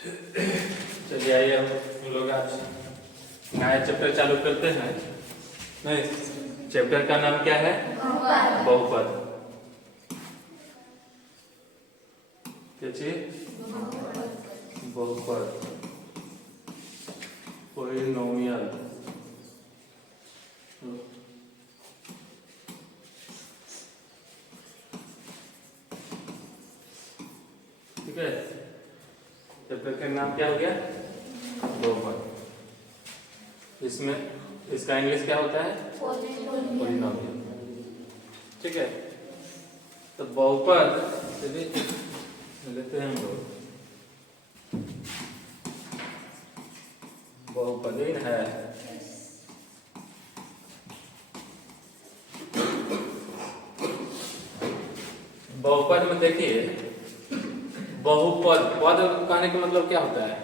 चलिए आइए हम लोग आज नया चैप्टर चालू करते हैं। नहीं, चैप्टर का नाम क्या है? बहुपद। क्या चीज? बहुपद, पॉलिनोमियल। ठीक है, चैप्टर का नाम क्या हो गया? बहुपद। इसमें इसका इंग्लिश क्या होता है? पॉलिनोमियल। ठीक है, तो बहुपद चलिए लेते हैं हम लोग। बहुपद है बहुपद में देखिए, बहुपद पद कहने का मतलब क्या होता है?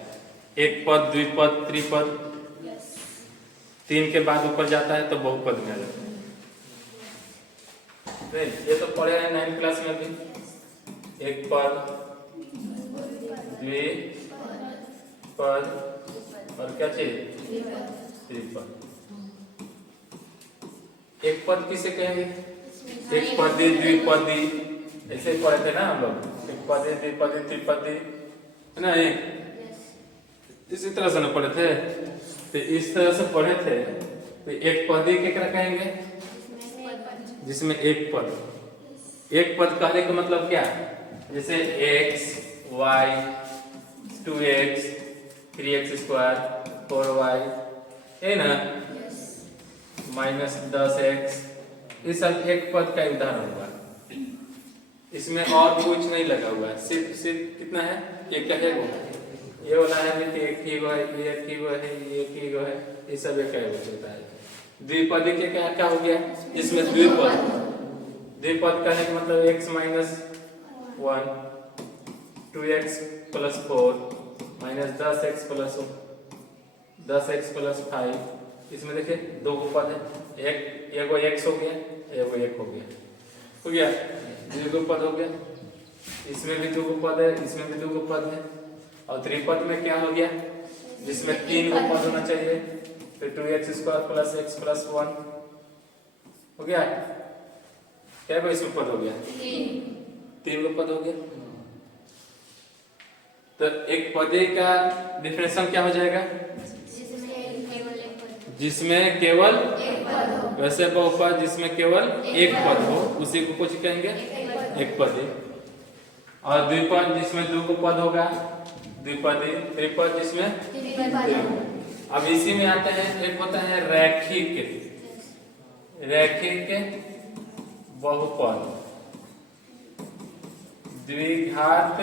एक पद, द्विपद, त्रिपद, तीन के बाद ऊपर जाता है तो बहुपद में आ जाता है। नहीं, ये तो पढ़े हैं 9th क्लास में भी। एक पद, द्विपद और क्या चाहिए? त्रिपद। एक पद किसे कहेंगे? एक पदी, द्विपदी, ऐसे ही पढ़े थे ना हम लोग। एक पदी, द्विपदी, त्रिपदी, है ना? इसी तरह से ना पढ़े थे, तो इस तरह से पढ़े थे। तो एक पदी क्या कहेंगे? जिसमें एक पद। एक पद कहने का मतलब क्या? जैसे x, y, 2x, 3x square, 4y, है ना? -10x, ये सब एक पद का उदाहरण हुआ। इसमें और कुछ नहीं लगा हुआ है, सिर्फ कितना है? एक है, ये वाला है कि एक ही वो है, ये एक ही वो है, ये एक ही वो है, ये सब एक है होता है। द्विपदी के क्या हो गया? इसमें द्विपद। द्विपद कहने का मतलब x - 1, 2x + 4, -10x + 5। इसमें देखिए दो को पद है, एक वो x हो गया, एक वो एक हो गया, दो पद हो गया। इसमें भी दो पद है, इसमें भी दो पद है। और त्रिपद में क्या हो गया? जिसमें तीन को पद होना चाहिए, तो 2x² + x + 1 हो गया। क्या को इसमें पद हो गया? तीन को पद हो गया। तो एक पदे का डिफिनेशन क्या हो जाएगा? जिसमें केवल एक पद हो। वैसे बहुपद जिसमें केवल एक पद हो, उसी को कुछ कहेंगे एक पदी। और द्विपद जिसमें दो पद होगा, द्विपदी। त्रिपद जिसमें अब इसी में आते हैं, एक होता है रैखिक बहुपद, द्विघात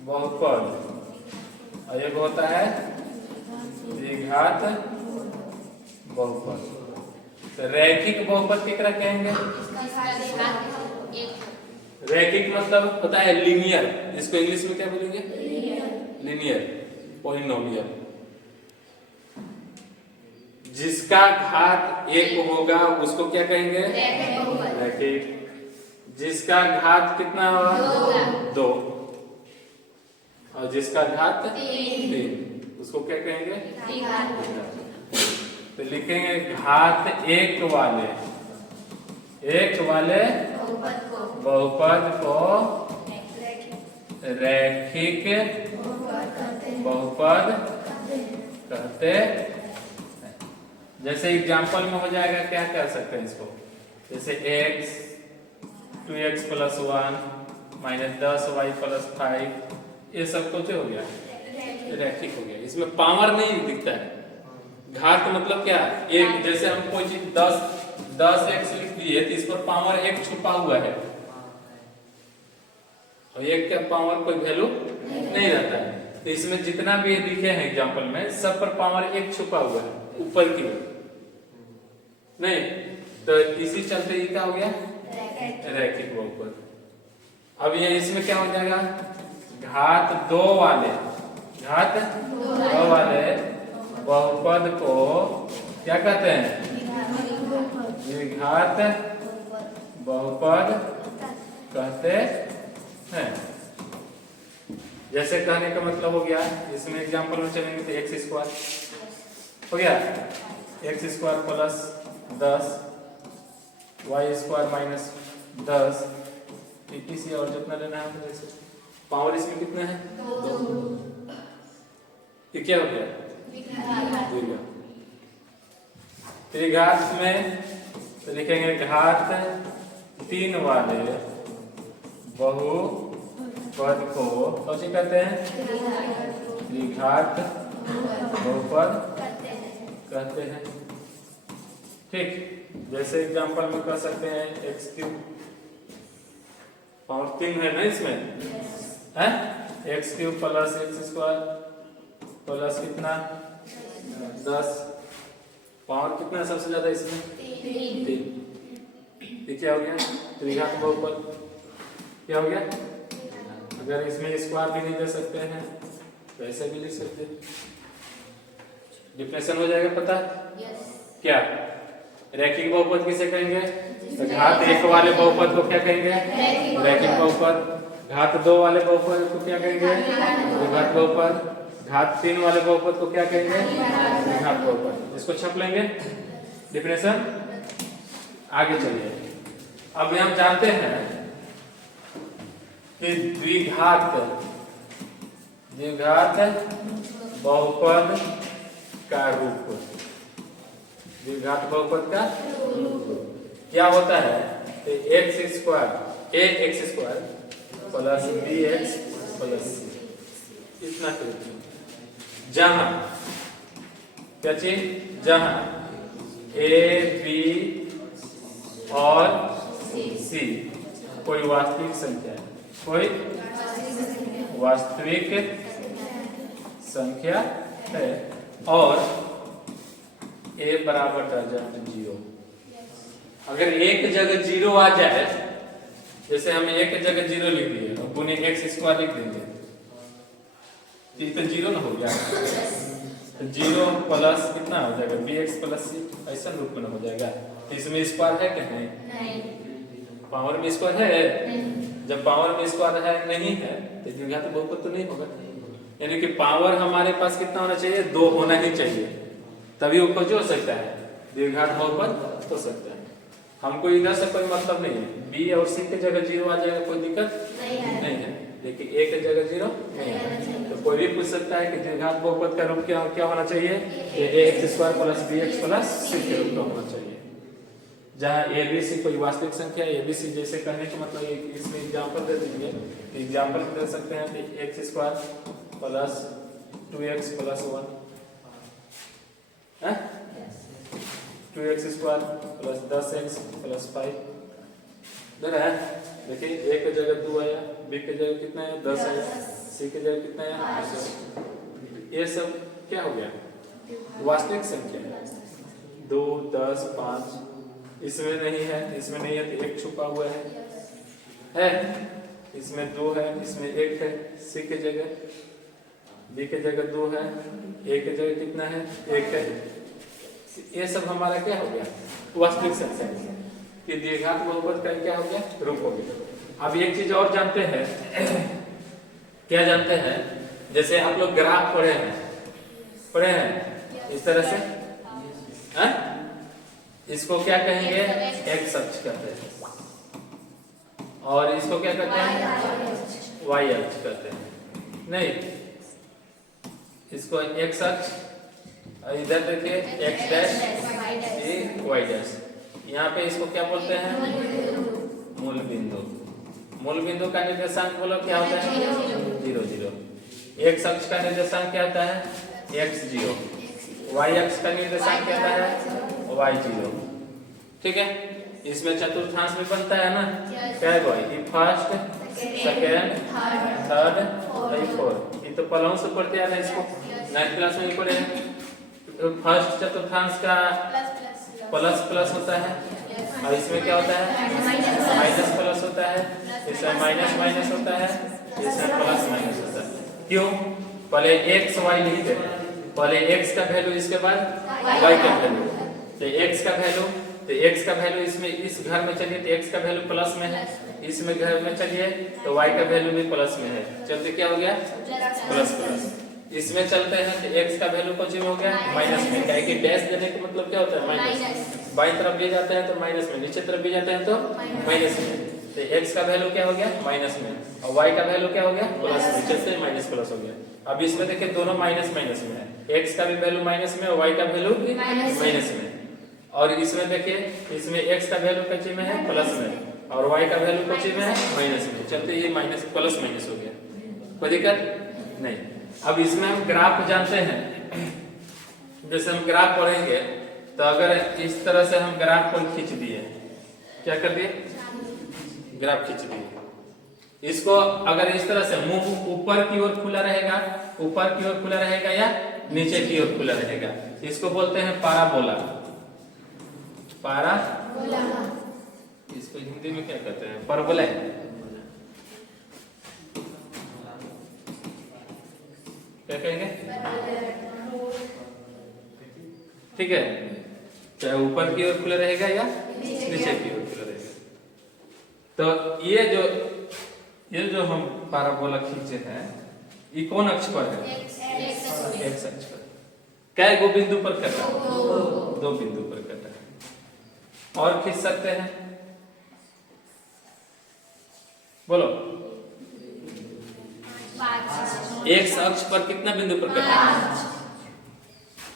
बहुपद, और एक होता है द्विघात बहुपद। तो रैखिक बहुपद केकरा कहेंगे? रैखिक मतलब होता है लीनियर। इसको इंग्लिश में क्या बोलेंगे? Linear polynomial. जिसका घात एक होगा उसको क्या कहेंगे? रैखिक। जिसका घात कितना होगा? 2। और जिसका घात 3, उसको क्या कहेंगे? तो लिखेंगे घात एक वाले बहुपद को रैखिक बहुपद कहते हैं। जैसे एग्जांपल में हो जाएगा, क्या कर सकते हैं इसको? जैसे x, 2x + 1, -10y + 5, ये सब कुछ हो गया, रैखिक हो गया। इसमें पावर नहीं दिखता है। घात मतलब क्या? एक। जैसे हम कोई चीज 10x लिख दिए तो इस पर पावर 1 छुपा हुआ है, और 1 का पावर कोई वैल्यू नहीं रहता है। तो इसमें जितना भी लिखे हैं एग्जांपल में, सब पर पावर 1 छुपा हुआ है ऊपर की ओर। नहीं, तो इसी चलते ये क्या हो गया? रैखिक बहुपद। अब ये इसमें क्या हो जाएगा? घात 2 वाले बहुपद को क्या कहते हैं? द्विघात बहुपद कहते हैं। जैसे कहने का मतलब हो गया, इसमें एग्जांपल में चलेंगे तो एक्स स्क्वायर हो गया, x square plus 10 y square minus 10 इसी और जितना लेना है हम जैसे पावर इसमें कितना है 2। ये क्या हो गया द्विघात। त्रिघात में तो लिखेंगे घात 3 वाले बहुपद को कौन सी कहते हैं त्रिघात बहुपद कहते हैं। ठीक, जैसे एग्जांपल में कर सकते हैं एक्स क्यूब पावर 3 है ना इसमें है, x cube plus x square plus कितना 10 पावर कितना सबसे ज्यादा इसमें 3। ये क्या हो गया त्रिघात बहुपद। क्या हो गया, अगर इसमें स्क्वायर भी नहीं दे सकते हैं तो ऐसे भी लिख सकते हैं, डिफिनेशन हो जाएगा पता क्या। रैखिक बहुपद किसे कहेंगे, तो घात 1 वाले बहुपद को क्या कहेंगे रैखिक बहुपद, घात 2 वाले बहुपद को क्या कहेंगे द्विघात बहुपद, घात 3 वाले बहुपद को क्या कहेंगे द्विघात बहुपद। इसको छप लेंगे डिफिनेशन। आगे चलिए, अब हम जानते हैं कि द्विघात बहुपद का रूप, द्विघात बहुपद का क्या होता है, तो X square A X square plus B x plus C इतना करेंगे, जहां क्या चीज जहां ए बी और सी कोई वास्तविक संख्या है, कोई वास्तविक संख्या है और ए बराबर दर्जन 0। अगर एक जगह 0 आ जाए, जैसे हमें एक जगह 0 लिख दिए तो पुणे एक्स स्क्वायर लिख देंगे तो 0 ना हो गया, तो 0 प्लस कितना हो जाएगा बी एक्स प्लस सी, ऐसा रूप में हो जाएगा। तो इसमें स्क्वायर है क्या नहीं, पावर में स्क्वायर है, जब पावर में स्क्वायर है नहीं है तो द्विघात बहुपद तो नहीं होगा। यानी कि पावर हमारे पास कितना होना चाहिए 2 होना ही चाहिए, तभी वो कुछ हो सकता है द्विघात बहुपद हो सकता है। हमको इधर से कोई मतलब नहीं है, बी और सी की जगह 0 आ जाएगा कोई दिक्कत नहीं है, लेकिन ए की जगह 0 नहीं है। तो कोई भी पूछ सकता है कि द्विघात बहुपद का रूप क्या होना चाहिए, A X square plus B x plus C के रूप का होना चाहिए, जहाँ ए बी सी कोई वास्तविक संख्या ए बी सी। जैसे कहने का मतलब इसमें एग्जांपल दे दीजिए, एग्जांपल दे सकते हैं कि x square plus 2x plus 1 है, 2x square plus 10x plus 5 दे रहा है। देखिए ए की जगह 2 आया, बी की जगह कितना है 10 है, सी की जगह कितना है। ये सब क्या हो गया वास्तविक संख्या है, 2 10 5 इसमें नहीं है, इसमें नहीं है तो 1 छुपा हुआ है, इसमें 2 है, इसमें 1 है, सी की जगह बी की जगह 2 है, ए की जगह कितना है 1 है। ये सब हमारा क्या हो गया वास्तविक संख्या कि द्विघात बहुपद का क्या हो गया रूप हो गया। अब एक चीज और जानते हैं क्या जानते हैं, जैसे आप लोग ग्राफ पढ़े हैं इस तरह से है? इसको क्या कहेंगे एक्स अक्ष कहते हैं, और इसको क्या कहते हैं वाई अक्ष कहते हैं। नहीं, इसको एक्स अक्ष, इधर देखिए एक्स डैश ये वाई डैश, यहाँ पे इसको क्या बोलते हैं मूल बिंदु। मूल बिंदु का निर्देशांक बोलो क्या होता है 0 0। एक्स अक्ष का निर्देशांक क्या होता है एक्स 0, वाई अक्ष का निर्देशांक क्या होता है वाई 0। ठीक है, इसमें चतुर्थांश भी बनता है ना, क्या है भाई फर्स्ट सेकेंड थर्ड फोर्थ, ये तो पहले से पढ़ते आ रहे हैं, इसको 9th क्लास में ही पढ़े हैं। फर्स्ट चतुर्थांश का प्लस प्लस होता है, और इसमें क्या होता है माइनस प्लस होता है, इसमें माइनस माइनस होता है, इसमें प्लस माइनस होता है। क्यों, पहले एक्स वाई लिख देते हैं, पहले एक्स का वैल्यू इसके बाद वाई का वैल्यू, तो एक्स का वैल्यू तो x का वैल्यू इसमें इस घर में चलिए तो x का वैल्यू प्लस में है, इसमें घर में चलिए तो y का वैल्यू भी प्लस में है, चलते क्या हो गया प्लस प्लस। इसमें चलते हैं तो x का वैल्यू कौन में हो गया माइनस में, क्या है कि डैश देने का मतलब क्या होता है माइनस, बाईं तरफ ले जाते हैं तो माइनस में, नीचे तरफ भी जाते हैं तो माइनस में, तो x का वैल्यू क्या हो गया माइनस में और y का वैल्यू क्या हो गया प्लस में, चलते माइनस प्लस हो गया। अब इसमें देखिए दोनों माइनस माइनस में है, x का भी वैल्यू माइनस में और y का वैल्यू भी माइनस में, और इसमें देखिए इसमें x का वैल्यू कच्चे में है प्लस में और y का वैल्यू कच्चे में है माइनस में, चलते ये माइनस प्लस माइनस हो गया, कोई दिक्कत नहीं। अब इसमें हम ग्राफ जानते हैं, जैसे हम ग्राफ पढ़ेंगे तो अगर इस तरह से हम ग्राफ को खींच दिए, क्या कर दिए ग्राफ खींच दिए, इसको अगर इस तरह से मुंह ऊपर की ओर खुला रहेगा, ऊपर की ओर खुला रहेगा या नीचे की ओर खुला रहेगा, इसको बोलते हैं पाराबोला, पाराबोला, इसको हिंदी में क्या कहते हैं परबोला, क्या कहेंगे ठीक है, चाहे ऊपर की ओर खुला रहेगा या नीचे की ओर खुला रहेगा। तो ये जो हम पाराबोला खींचे हैं ये कौन अक्ष पर है एक्स अक्ष पर, क्या गो बिंदु पर कटा है दो बिंदु पर कटा है। और खींच सकते हैं बोलो एक्स अक्ष पर कितना बिंदु पर कटा है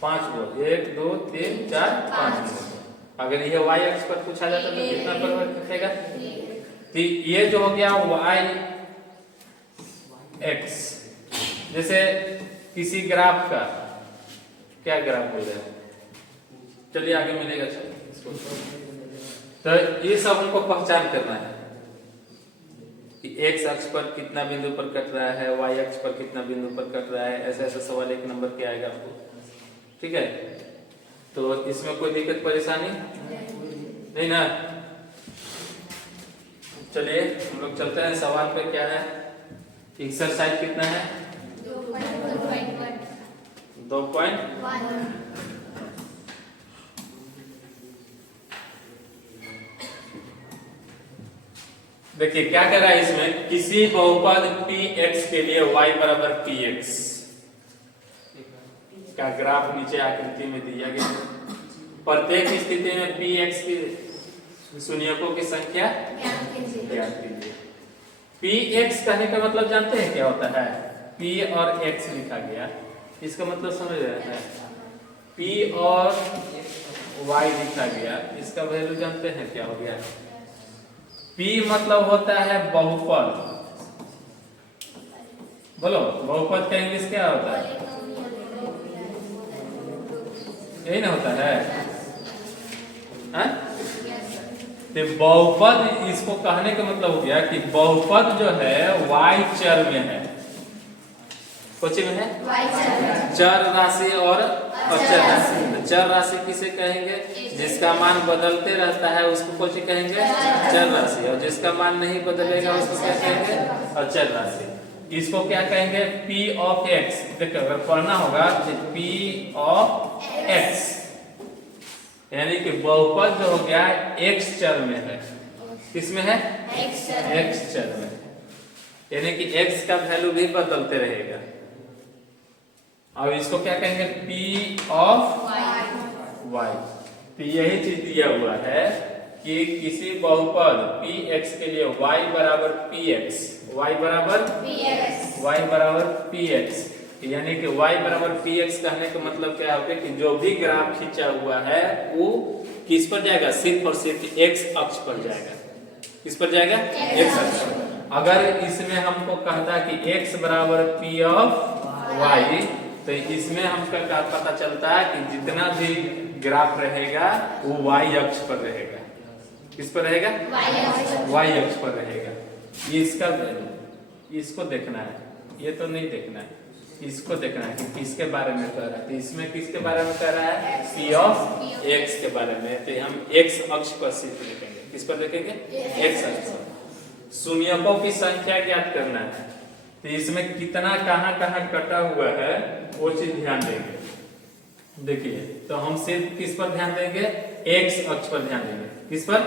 5 गो, 1 2 3 4 5। अगर ये y अक्ष पर पूछा जाता तो कितना पर कटेगा, तो ये जो हो गया y x, जैसे किसी ग्राफ का क्या ग्राफ बोल रहे हैं, चलिए आगे मिलेगा। तो ये सब हमको पहचान करना है कि x अक्ष पर कितना बिंदु पर कट रहा है, y अक्ष पर कितना बिंदु पर कट रहा है, ऐसा ऐसा सवाल 1 नंबर के आएगा आपको, ठीक है। तो इसमें कोई दिक्कत परेशानी नहीं ना। चलिए हम लोग चलते हैं सवाल पे, क्या है एक्सरसाइज कितना है 2.1। देखिए क्या कर रहा है इसमें, किसी बहुपद px के लिए y बराबर px का ग्राफ नीचे आकृति में दिया गया है। प्रत्येक स्थिति में px की शून्यकों की संख्या ज्ञात कीजिए। px कहने का मतलब जानते हैं क्या होता है, p और x लिखा गया, इसका मतलब समझ रहे हैं, p और y लिखा गया, इसका वैल्यू जानते हैं क्या हो गया। p मतलब होता है बहुपद, बोलो बहुपद का इंग्लिश क्या होता है, यही ना होता है, तो बहुपद इसको कहने का मतलब हो गया कि बहुपद जो है y चर में है, कुछ में है चर राशि और अचर राशि। चर राशि किसे कहेंगे, जिसका मान बदलते रहता है उसको कुछ कहेंगे चर राशि, और जिसका मान नहीं बदलेगा उसको क्या कहेंगे अचर राशि। इसको क्या कहेंगे p ऑफ x, देखो अगर पढ़ना होगा p ऑफ x, यानी कि बहुपद जो हो गया x चर में है, किसमें है x चर में, यानी कि x का वैल्यू भी बदलते रहेगा। अब इसको क्या कहेंगे p ऑफ y, तो यही चीज दिया हुआ है कि किसी बहुपद px के लिए y बराबर px, y बराबर px, यानी कि y बराबर px कहने का मतलब क्या होगा कि जो भी ग्राफ खींचा हुआ है वो किस पर जाएगा, सिर्फ और सिर्फ x अक्ष पर जाएगा। किस पर जाएगा x अक्ष पर। अगर इसमें हमको कहता कि x बराबर p ऑफ y, तो इसमें हमका क्या पता चलता है कि जितना भी ग्राफ रहेगा वो y अक्ष पर रहेगा। किस पर रहेगा y अक्ष पर रहेगा। ये इसका वैल्यू, इसको देखना है, ये तो नहीं देखना है, इसको देखना है कि किसके बारे में कह रहा है। तो इसमें किसके बारे में कह रहा है p ऑफ x के बारे में, तो हम x अक्ष पर सिर्फ लिखेंगे। किस पर लिखेंगे x अक्ष पर। शून्यकों की संख्या ज्ञात करना है, तो इसमें कितना कहाँ कहाँ कटा हुआ है वो चीज ध्यान देंगे। देखिए तो हम सिर्फ किस पर ध्यान देंगे एक्स अक्ष पर ध्यान देंगे। किस पर?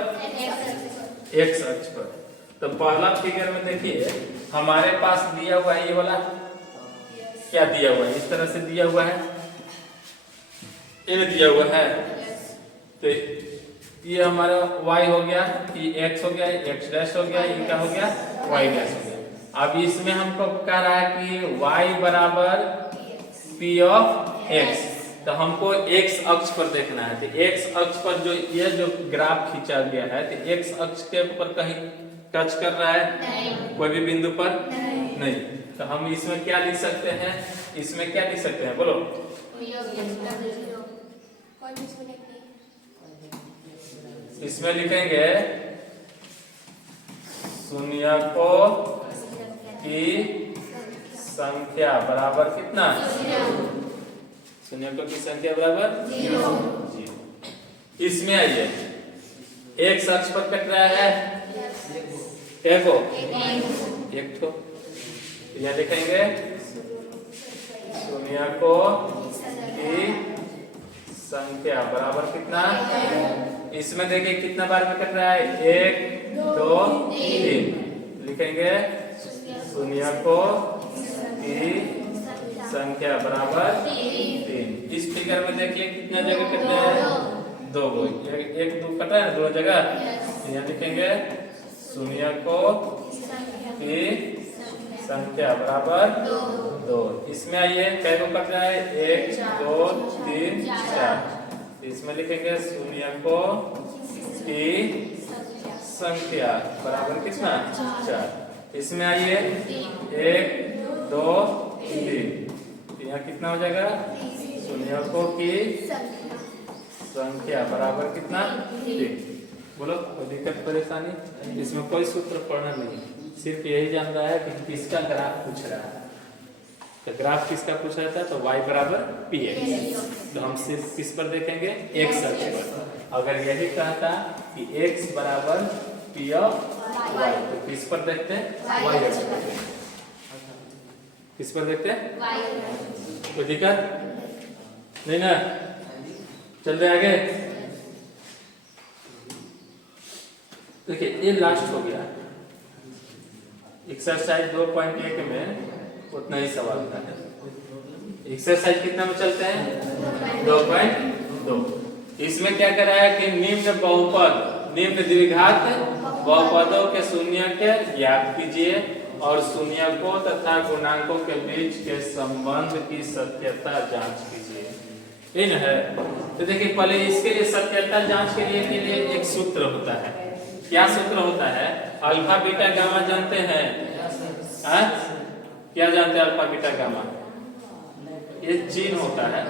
एक्स अक्ष पर। तो पहला फिगर में देखिए हमारे पास दिया हुआ है ये वाला, क्या दिया हुआ है, इस तरह से दिया हुआ है, ये दिया हुआ है। तो ये हमारा y हो गया, ये x हो गया, x डैश हो गया, ये क्या हो गया, y डैश हो गया। अब इसमें हमको कह रहा है कि y बराबर p ऑफ x, तो हमको x अक्ष पर देखना है। तो x अक्ष पर जो ये जो ग्राफ खींचा गया है, तो x अक्ष के ऊपर कहीं टच कर रहा है? नहीं। कोई भी बिंदु पर? नहीं। तो हम इसमें क्या लिख सकते हैं, इसमें क्या लिख सकते हैं, बोलो? इसमें लिखेंगे शून्यकों की संख्या बराबर कितना? शून्यकों की संख्या बराबर 0। इसमें आइए एक्स अक्ष पर कट रहा है एक तो यह लिखेंगे शून्यकों की संख्या बराबर कितना? इसमें देखिए कितना बार में कट रहा है, 1 2 3। लिखेंगे शून्यकों की संख्या बराबर 3। इस फिगर में देखिए कितना जगह कट रहा है, 2 गो, 1 2 कटा है 2 जगह। यहाँ लिखेंगे शून्यकों की संख्या बराबर 2। इसमें आइए कै गो कट रहा है, 1 2 3 4। इसमें लिखेंगे शून्यकों की संख्या बराबर कितना? 4। इसमें आइए 1 2 3, यहाँ कितना हो जाएगा, शून्यकों की संख्या बराबर कितना? 3। बोलो कोई दिक्कत परेशानी? इसमें कोई सूत्र पढ़ना नहीं, सिर्फ यही जान रहा है कि किसका ग्राफ पूछ रहा है। तो ग्राफ किसका पूछ रहा था, तो y बराबर px। तो हम सिर्फ किस पर देखेंगे, x अक्ष पर। अगर यही कहता कि x बराबर p ऑफ y, तो किस पर देखते हैं, y अक्ष पर। किस पर देखते हैं, कोई दिक्कत नहीं ना? चल रहे आगे। देखिए ये लास्ट हो गया एक्सरसाइज 2.1 में, उतना ही सवाल था। एक्सरसाइज कितना में चलते हैं, 2.2। इसमें क्या करा है कि निम्न बहुपद, निम्न द्विघात बहुपदों के शून्य के ज्ञात कीजिए और शून्यकों तथा गुणांकों के बीच के संबंध की सत्यता जांच कीजिए। इन है तो देखिए पहले इसके लिए सत्यता जांच के लिए एक सूत्र होता है। क्या सूत्र होता है, अल्फा बीटा गामा जानते हैं? क्या जानते हैं अल्फा बीटा गामा? ये चिन्ह होता है।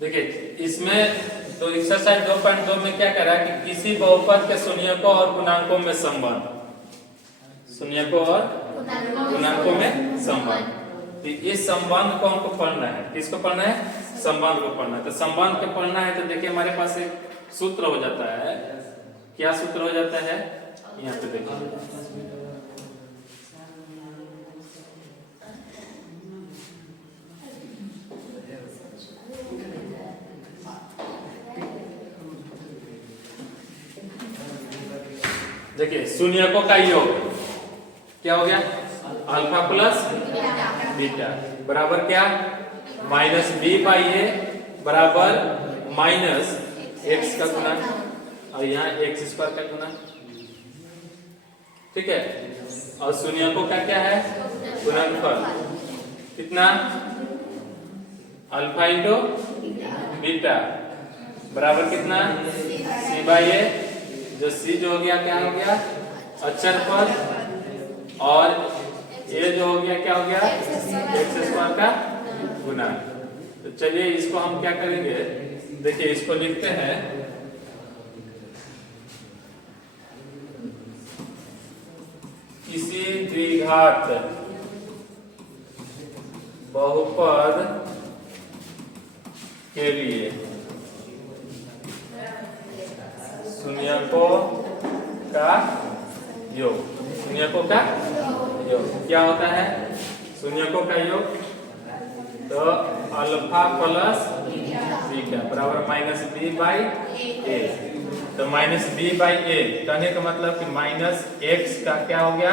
देखिए इसमें तो एक्सरसाइज 2.2 में क्या करा कि किसी बहुपद के शून्यकों और गुणांकों में संबंध, शून्यकों और गुणांकों में संबंध। तो इस संबंध को हमको पढ़ना है। किसको पढ़ना है, संबंध को पढ़ना है। तो संबंध को पढ़ना है तो देखिए हमारे पास एक सूत्र हो जाता है। क्या सूत्र हो जाता है, यहाँ पे देखिए देखिए शून्यकों का योग क्या हो गया, अल्फा प्लस बीटा बराबर क्या, माइनस बी बाई ए बराबर माइनस एक्स का गुना और यहाँ एक्स स्क्वायर का गुना। ठीक है, और शून्यकों का क्या है, गुणनफल कितना, अल्फा इंटू बीटा बराबर कितना, सी बाई ए, जो सी जो हो गया क्या हो गया, अचर पद, और ये जो हो गया क्या हो गया, एक्स स्क्वायर का गुना। तो चलिए इसको हम क्या करेंगे, देखिए इसको लिखते हैं किसी द्विघात बहुपद के लिए शून्यकों का योग। शून्यकों का योग क्या होता है? शून्यकों का योग तो अल्फा प्लस बीटा बराबर माइनस बी बाई ए। तो माइनस बी बाई ए कहने का मतलब कि माइनस एक्स का क्या हो गया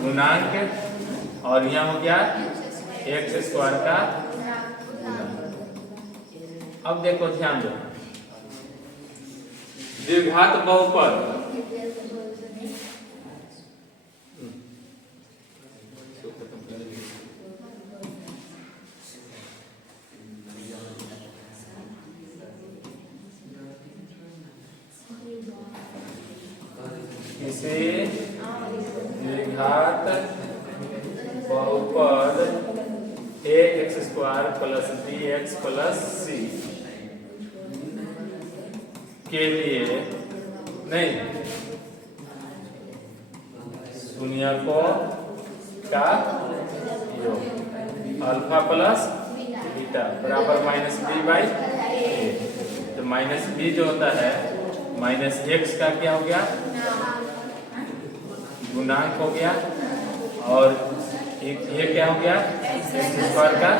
गुणांक, और यहाँ हो गया एक्स स्क्वायर का गुणांक। अब देखो ध्यान दो, द्विघात बहुपद इसे द्विघात बहुपद A X square plus B x plus C के लिए नहीं शून्यकों का योग अल्फा प्लस बीटा बराबर माइनस बी बाई ए। तो माइनस बी जो होता है माइनस एक्स का क्या हो गया गुणांक हो गया, और ये क्या हो गया एक्स स्क्वायर का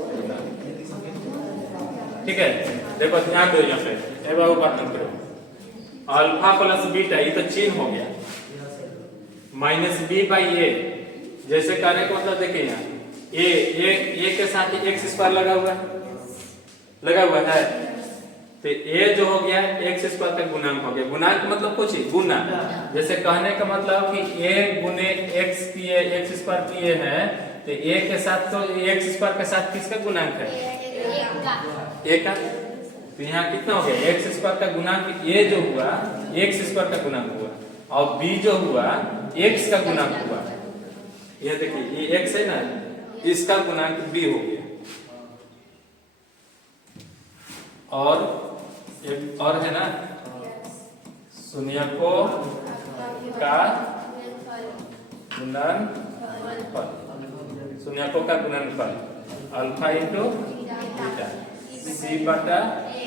गुणांक। ठीक है, देखो ध्यान दो यहाँ पे एक बार बात करो, अल्फा प्लस बीटा ये तो चिन्ह हो गया, माइनस बी बाई ए जैसे करने को मतलब देखिए यहाँ ए के साथ एक्स स्क्वायर लगा हुआ है तो ए जो हो गया एक्स स्क्वायर का गुणांक हो गया। गुणांक मतलब कुछ ही गुना, जैसे कहने का मतलब कि ए गुने एक्स किए एक्स स्क्वायर किए हैं तो ए के साथ तो एक्स स्क्वायर के साथ किसका गुणांक है ए का। तो यहाँ कितना हो गया एक्स स्क्वायर का गुणांक ए जो हुआ एक्स स्क्वायर का गुणांक हुआ, और बी जो हुआ एक्स का गुणांक हुआ। ये देखिए ये एक्स है ना, इसका गुणांक बी हो गया। और एक और है ना शून्यकों का गुणनफल, शून्यकों का गुणनफल अल्फा इंटू बीटा सी बटा ए,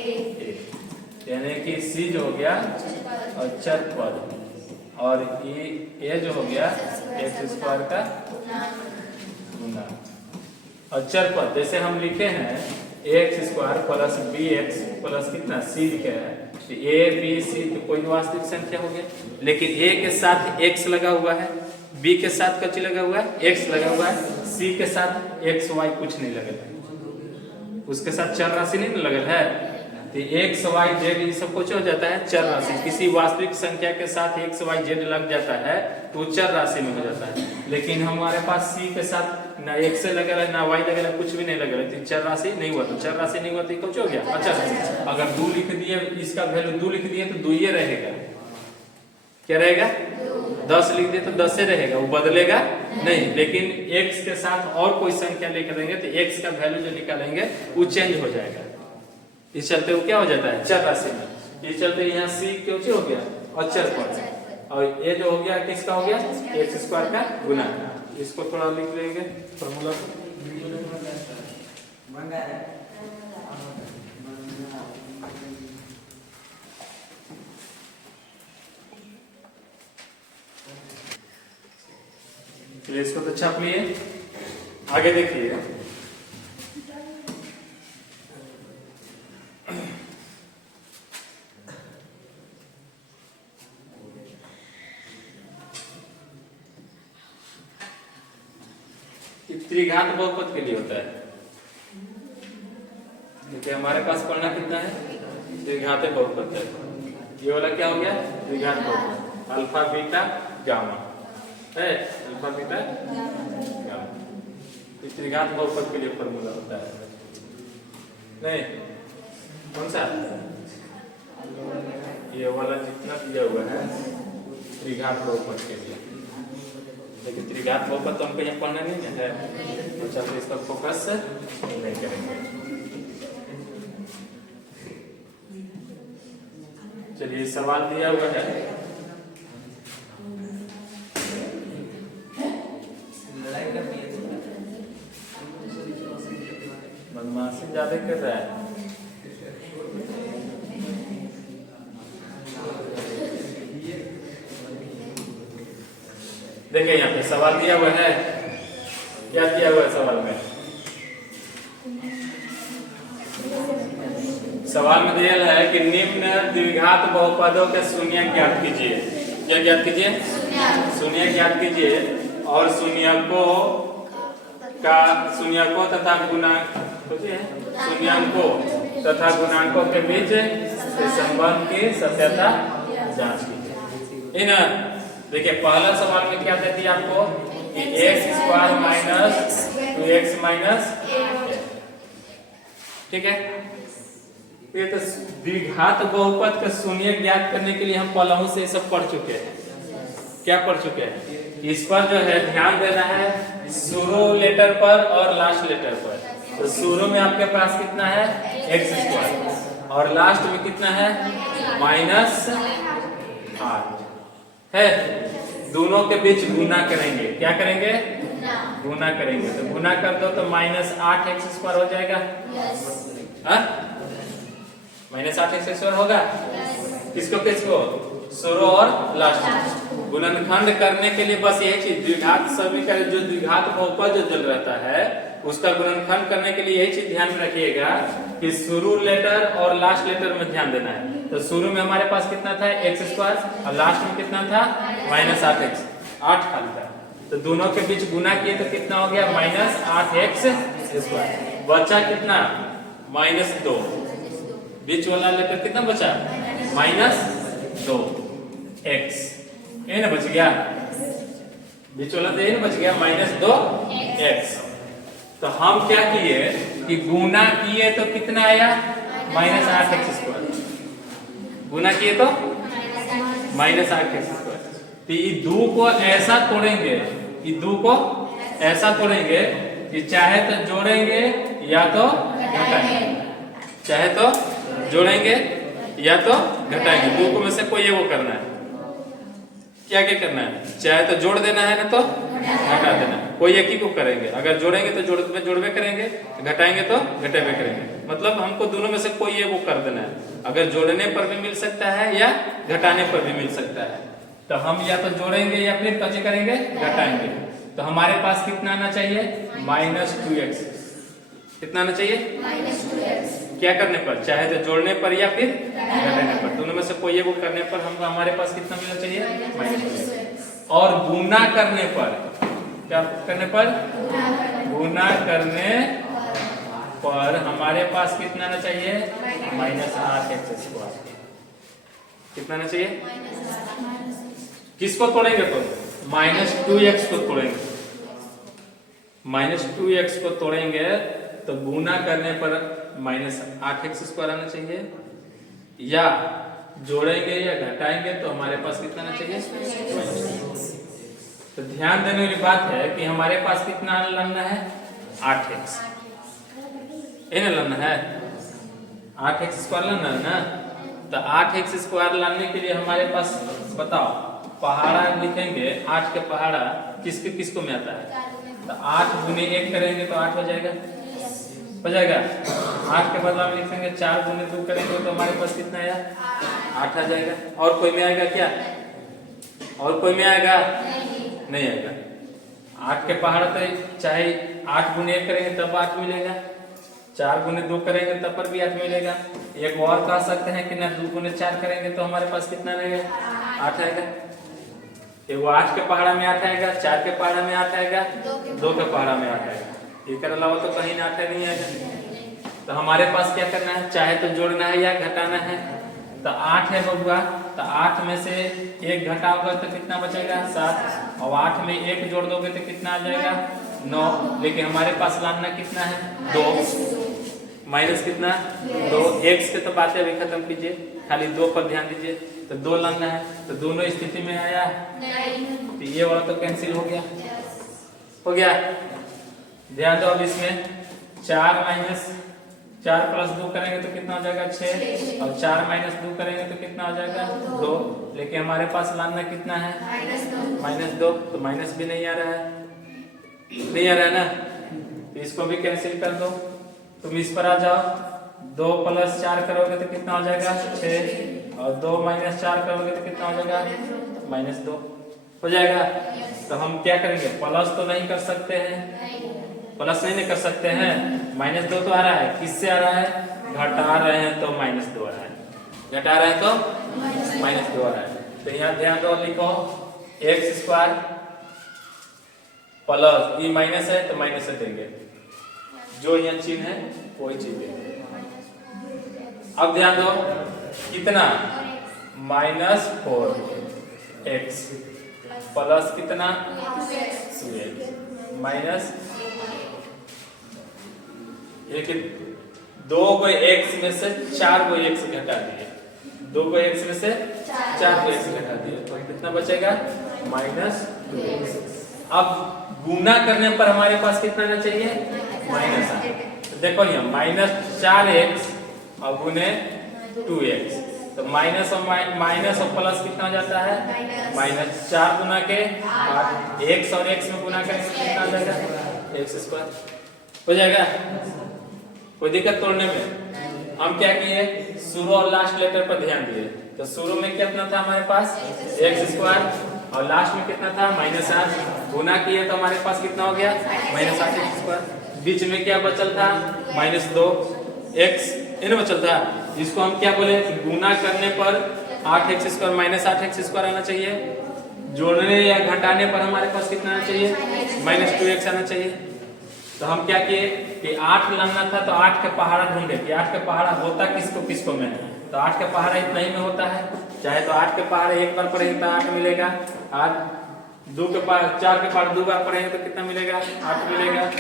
यानी कि सी जो हो गया अचर पद, और ये जो हो गया एक्स स्क्वायर का गुणांक। अचर पद जैसे हम लिखे हैं x square plus B x plus कितना सी लिखे हैं, तो ए बी सी तो कोई वास्तविक संख्या हो गया, लेकिन ए के साथ एक्स लगा हुआ है, बी के साथ कच्ची लगा हुआ है एक्स लगा हुआ है, सी के साथ एक्स वाई कुछ नहीं लगा है, उसके साथ चर राशि नहीं लगल है। तो एक्स वाई जेड ये सब कुछ हो जाता है चर राशि। किसी वास्तविक संख्या के साथ एक्स वाई जेड लग जाता है तो चर राशि में हो जाता है, लेकिन हमारे पास सी के साथ ना एक्स लगा है ना वाई लगा है, कुछ भी नहीं लगा है, तो चर राशि नहीं हुआ। तो चर राशि नहीं हुआ तो कुछ हो गया अचर राशि। अगर 2 लिख दिए, इसका वैल्यू 2 लिख दिए तो 2 ही रहेगा। क्या रहेगा 10 लिख दिए तो 10 से रहेगा, वो बदलेगा नहीं। लेकिन x के साथ और कोई संख्या लेकर देंगे तो x का वैल्यू जो निकालेंगे वो चेंज हो जाएगा। इस चलते वो क्या हो जाता है चर राशि में। इस चलते यहाँ c क्यों हो गया अचर पद, और ये जो हो गया किसका हो गया एक्स स्क्वायर का गुना। इसको थोड़ा लिख लेंगे फॉर्मूला। चलिए इसको तो छाप लिए, आगे देखिए त्रिघात बहुपद के लिए होता है। देखिए हमारे पास पढ़ना कितना है त्रिघात बहुपद है। ये वाला क्या हो गया त्रिघात बहुपद, अल्फा बीटा गामा है, अल्फा बीटा गामा। त्रिघात बहुपद के लिए फॉर्मूला होता है। नहीं कौन सा ये वाला जितना दिया हुआ है त्रिघात बहुपद के लिए, लेकिन त्रिघात बहुपद तो हमको यहाँ पढ़ना नहीं है, तो चलिए इस पर फोकस नहीं करेंगे। चलिए सवाल दिया हुआ है, बदमाशी ज्यादा कर रहा है। देखिए यहाँ पे सवाल दिया हुआ है, क्या दिया हुआ है सवाल में? सवाल में दिया है कि निम्न द्विघात बहुपदों के शून्य ज्ञात कीजिए। क्या ज्ञात कीजिए? शून्य ज्ञात कीजिए और शून्यकों तथा गुणांकों के बीच संबंध की सत्यता जांच कीजिए। इन देखिए पहला सवाल में क्या देती है आपको कि x² माइनस 2x माइनस, ठीक है। ये तो द्विघात बहुपद का शून्य ज्ञात करने के लिए हम पहले से सब पढ़ चुके हैं। क्या पढ़ चुके हैं? इस पर जो है ध्यान देना है, शुरू लेटर पर और लास्ट लेटर पर। तो शुरू में आपके पास कितना है x² और लास्ट में कितना है -8 है। दोनों के बीच गुना करेंगे। क्या करेंगे? गुना करेंगे। तो गुना कर दो तो -8x² हो जाएगा। -8x² होगा। किसको किसको? शुरू और लास्ट। गुणनखंड करने के लिए बस यही चीज, द्विघात समीकरण जो द्विघात बहुपद जो चल रहता है उसका गुणनखंड करने के लिए यही चीज ध्यान में रखिएगा कि शुरू लेटर और लास्ट लेटर में ध्यान देना है। तो शुरू में हमारे पास कितना था x² और लास्ट में कितना था -8x, 8 खाली था। तो दोनों के बीच गुना किए तो कितना हो गया -8x²। बचा कितना -2। बीच वाला लेटर कितना बचा -2x। ये ना बच गया, बीच वाला तो ये ना बच गया -2x। तो हम क्या किए कि गुना किए तो कितना आया -8x²। गुना किए तो -8x²। तो ये 2 को ऐसा तोड़ेंगे, ये 2 को ऐसा तोड़ेंगे कि चाहे तो जोड़ेंगे या तो घटाएंगे, चाहे तो जोड़ेंगे या तो घटाएंगे। 2 को में से कोई ये वो करना है। क्या क्या करना है? चाहे तो जोड़ देना है ना तो घटा देना है। कोई एक ही को करेंगे। अगर जोड़ेंगे तो जोड़वे करेंगे, घटाएंगे तो घटेवे करेंगे। मतलब हमको दोनों में से कोई ये वो कर देना है। अगर जोड़ने पर भी मिल सकता है या घटाने पर भी मिल सकता है। तो हम या तो जोड़ेंगे या फिर कैसे करेंगे? घटाएंगे। तो हमारे पास कितना आना चाहिए -2x। कितना आना चाहिए -2x। क्या करने पर? चाहे तो जोड़ने पर या फिर घटाने पर। दोनों में से कोई वो करने पर हम हमारे पास कितना मिलना चाहिए -2x। और गुना करने पर, क्या करने पर? गुना करने पर हमारे पास कितना आना चाहिए -8x²। कितना आना चाहिए? किसको तोड़ेंगे तो -2x को तोड़ेंगे। -2x को तोड़ेंगे तो गुना करने पर -8x² आना चाहिए, या जोड़ेंगे या घटाएंगे तो हमारे पास कितना आना चाहिए। तो ध्यान देने वाली बात है कि हमारे पास कितना लाना है 8x। इन्हें लाना है 8x² लाना है ना। तो 8x² लाने के लिए हमारे पास बताओ, पहाड़ा लिखेंगे। 8 के पहाड़ा किसके किसको में आता है? तो 8 गुने 1 करेंगे तो 8 हो जाएगा, हो जाएगा। 8 के बदला में लिखेंगे 4 गुने 2 करेंगे तो हमारे पास कितना आया 8 आ जाएगा। और कोई में आएगा क्या? और कोई में आएगा? नहीं आएगा। 8 के पहाड़ा तो चाहे 8 गुने 1 करेंगे तब 8 मिलेगा, 4 गुने 2 करेंगे तब पर भी 8 मिलेगा। एक और कह सकते हैं कि ना 2 गुने 4 करेंगे तो हमारे पास कितना रहेगा 8 आएगा। वो 8 के पहाड़ा में 8 आएगा, 4 के पहाड़ा में 8 आएगा, 2 के पहाड़ा में 8 आएगा। एक अलावा तो कहीं 8 नहीं आएगा। तो हमारे पास क्या करना है? चाहे तो जोड़ना है या घटाना है। तो 8 है बबुआ, तो 8 में से 1 घटाओगे तो कितना बचेगा 7, और 8 में 1 जोड़ दोगे तो कितना आ जाएगा 9। लेकिन हमारे पास लाना कितना है 2, माइनस कितना 2। x के तो बातें अभी खत्म कीजिए, खाली 2 पर ध्यान दीजिए। तो 2 लाना है, तो दोनों स्थिति में आया तो ये वाला तो कैंसिल हो गया, हो गया। ध्यान दो अब इसमें 4 प्लस 2 करेंगे तो कितना हो जाएगा 6, और 4 माइनस 2 करेंगे तो कितना हो जाएगा 2। लेकिन हमारे पास लाना कितना है -2, तो माइनस भी नहीं आ रहा है, नहीं आ रहा है ना। तो इसको भी कैंसिल कर दो, तुम इस पर आ जाओ, 2 + 4 करोगे तो कितना हो जाएगा 6, और 2 - 4 करोगे तो कितना हो जाएगा -2 हो जाएगा। तो हम क्या करेंगे, प्लस तो नहीं कर सकते हैं, प्लस नहीं कर सकते हैं, -2 तो आ रहा है, किससे आ रहा है, घटा रहे हैं तो -2 आ रहा है, घटा रहे हैं तो -2 आ रहा है। तो यहाँ ध्यान दो, लिखो x² प्लस ये माइनस है तो माइनस से देंगे, जो यहाँ चिन्ह है वही चीज देंगे। अब ध्यान दो कितना -4x प्लस कितना 2x माइनस एक 2 को x में से 4 को x घटा दिए, 2 को x में से 4 को x घटा दिए तो कितना बचेगा -2x। अब गुना करने पर हमारे पास कितना आना चाहिए -8। तो देखो यहाँ -4x और गुने 2x, तो माइनस और प्लस कितना हो जाता है -4 गुना के 8, x और x में गुना करेंगे कितना आ जाएगा x² हो जाएगा। कोई दिक्कत तोड़ने में। हम क्या किए, शुरू और लास्ट लेटर पर ध्यान दिए, तो शुरू में कितना था हमारे पास x² और लास्ट में कितना था -8, गुना किए तो हमारे पास कितना हो गया -8x², बीच में क्या बचल था -2x इन बचल था, जिसको हम क्या बोले गुना करने पर 8x² -8x² आना चाहिए, जोड़ने या घटाने पर हमारे पास कितना आना चाहिए -2x आना चाहिए। तो हम क्या किए कि 8 लाना था तो 8 के पहाड़ा ढूंढे कि 8 के पहाड़ा होता किसको किसको में है, तो 8 के पहाड़ा इतना ही में होता है, चाहे तो 8 के पहाड़े एक बार पढ़ेंगे तो 8 मिलेगा, 2 के पहाड़ 4 के पहाड़ 2 बार पढ़ेंगे तो कितना मिलेगा 8 मिलेगा,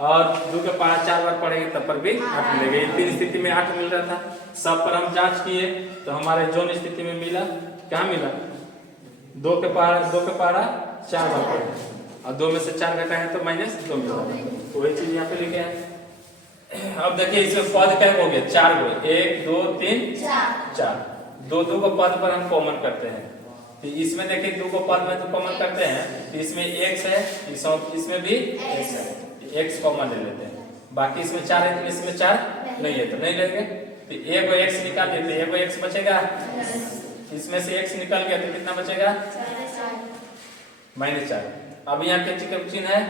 और 2 के पहाड़ 4 बार पढ़ेंगे तब पर भी 8 मिलेगा। ये 3 स्थिति में 8 मिल रहा था, सब पर हम जांच किए तो हमारे जोन स्थिति में मिला, क्या मिला 2 के पहाड़ा 4 बार पढ़े और 2 में से 4 घटाए तो -2 मिला, तो वही चीज यहाँ पे लिखे हैं। अब देखिए इसमें पद क्या हो गया 4 गो, 1 2 3 4, 2 को पद पर हम कॉमन करते हैं, तो इसमें देखिए 2 को पद में तो कॉमन करते हैं, तो इसमें x है, इसमें भी x है, x कॉमन ले लेते हैं, बाकी इसमें 4 है तो इसमें 4 नहीं है तो नहीं लेंगे, तो एक को x निकाल देते, एक को x बचेगा, इसमें से x निकल गया तो कितना बचेगा -4। अब यहाँ क्या चिन्ह है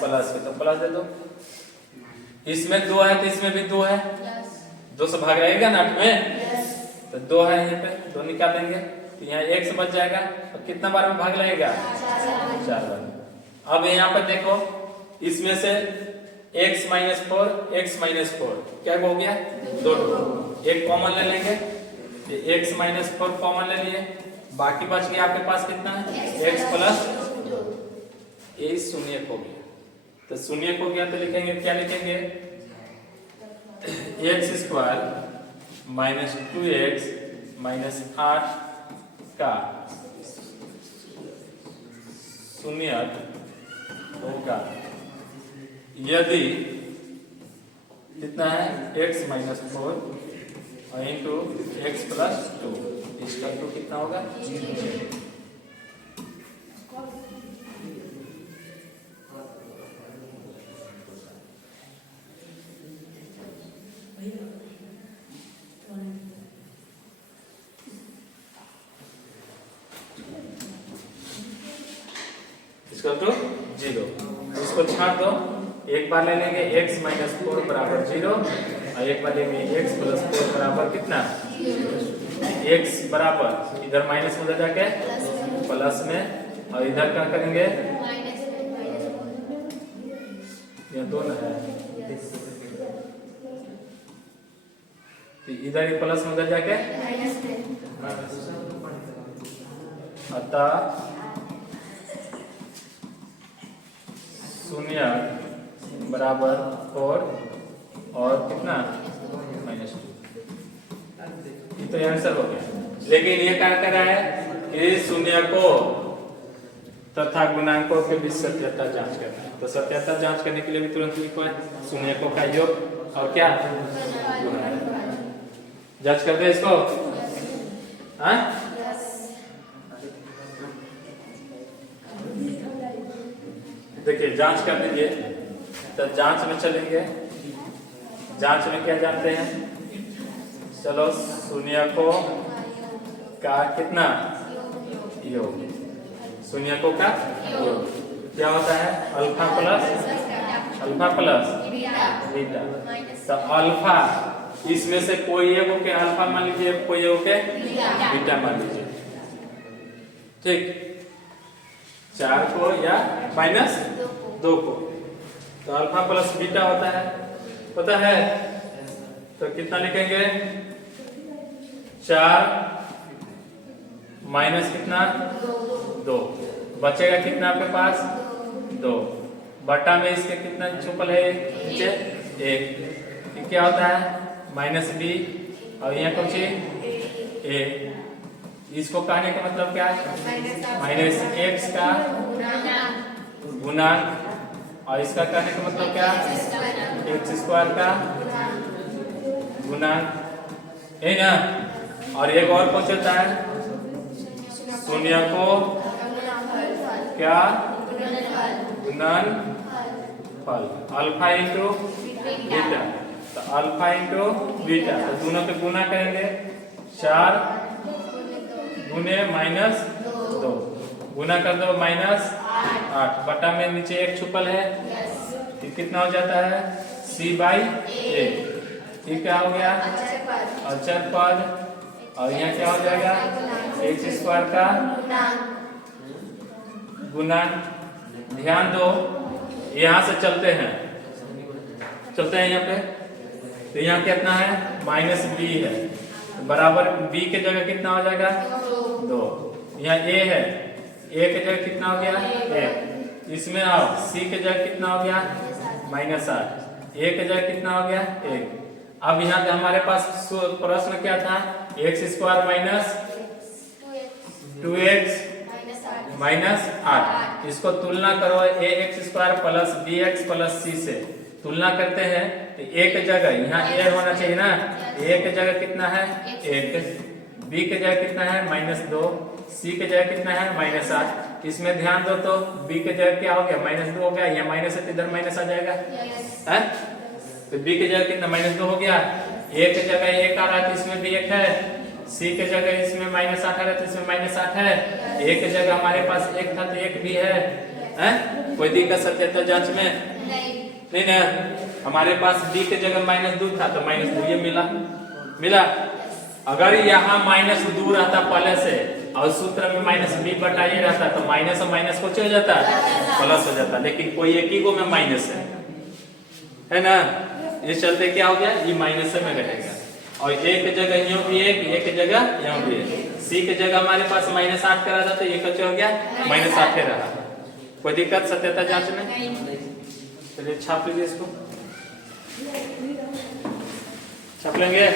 प्लस, तो प्लस दे दो, इसमें 2 है तो इसमें भी 2 है, 2 से भाग रहेगा ना 8 में, तो 2 है यहाँ पे 2 निकाल देंगे तो यहाँ x बच जाएगा, और कितना बार में भाग लगेगा 4 बार। अब यहाँ पर देखो इसमें से x -4 क्या हो गया 2, एक कॉमन ले लेंगे, x -4 कॉमन ले लिए, बाकी बच गया आपके पास कितना है x + 2, ये शून्य हो गया, तो शून्य हो गया तो लिखेंगे क्या लिखेंगे x² -2x -8 का शून्य होगा यदि कितना है x -4 और इंटू x + 2, इसका 2 कितना होगा 0। इसका तो 0, इसको छाट दो, एक बार ले लेंगे x -4 बराबर 0 और एक बार लेंगे x + 4 बराबर कितना x बराबर इधर माइनस में जाके प्लस में, और इधर क्या करेंगे ये दोनों है, इधर प्लस में उधर जाके अतः शून्य बराबर 4 और कितना -2, ये तो आंसर हो गया। लेकिन ये क्या कर रहा है कि शून्य को तथा गुणांकों के बीच सत्यता जांच करना है, तो सत्यता जांच करने के लिए भी तुरंत लिखो है शून्यकों का योग और क्या जांच करते हैं इसको, हाँ देखिए जांच कर लीजिए, तो जांच में चलेंगे जांच में क्या जानते हैं? चलो शून्यकों का कितना योग, शून्यकों का योग क्या होता है? Alpha plus beta. तो अल्फा इसमें से कोई एक के अल्फा मान लीजिए, कोई एक के बीटा मान लीजिए, ठीक। 4 को या -2 को, तो अल्फा प्लस बीटा होता है, पता है? तो कितना लिखेंगे? 4 माइनस कितना 2, बचेगा कितना आपके पास 2, बटा में इसके कितना छुपल है नीचे 1, क्या होता है -b और यहाँ कुछ a। इसको कहने का मतलब क्या है? -x का गुणा, और इसका कहने का मतलब क्या है? x² का गुणा, है ना। और एक और कौन होता है? शून्य को क्या गुणनफल, अल्फा इंटू बीटा। तो अल्फा इंटू बीटा, तो दोनों के गुना करेंगे, 4 गुने -2, गुना कर दो -8, बटा में नीचे 1 छुपल है, ये कितना हो जाता है? c/a। ये क्या हो गया? अचर पद। और यहाँ क्या हो जाएगा? x² का गुणन। ध्यान दो, यहाँ से चलते हैं यहाँ पे, तो यहाँ कितना है? -b है, तो बराबर b के जगह कितना हो जाएगा? 2। यहाँ a है, a के जगह कितना हो गया? 1। इसमें आओ, c के जगह कितना हो गया? -8। a के जगह कितना हो गया? 1। अब यहाँ पे हमारे पास प्रश्न क्या था? x² -2x -8। इसको तुलना करो ax² plus bx plus c से, तुलना करते हैं तो a के जगह यहाँ a होना चाहिए ना, a के जगह कितना है? 1, b के जगह कितना है? -2, c के जगह कितना है? -8। इसमें ध्यान दो तो b के जगह क्या हो गया? -2 हो गया, यहाँ माइनस है तो इधर माइनस आ जाएगा, है? तो b के जगह कितना? -2 हो गया, a के जगह 1 आ रहा है तो इसमें भी 1 है, c के जगह इसमें -8 आ रहा है तो इसमें -8 है, a के जगह हमारे पास 1 था तो 1 भी है, हैं? कोई दिक्कत सत्यता जांच में नहीं ना। हमारे पास b के जगह -2 था तो -2 ये मिला। अगर यहाँ -2 रहता पहले से और सूत्र में -b बटा ये रहता तो माइनस और माइनस को चल जाता, प्लस हो जाता, लेकिन कोई एक ही को में माइनस है ना। इस चलते क्या हो गया? ये माइनस में घटेगा, और a के जगह यहाँ भी 1, a के जगह यहाँ भी 1, c के जगह हमारे पास -8 करा था तो ये कच्चा हो गया -8 रहा। कोई दिक्कत सत्यता जांच में? चलिए छाप लीजिए, इसको छाप लेंगे।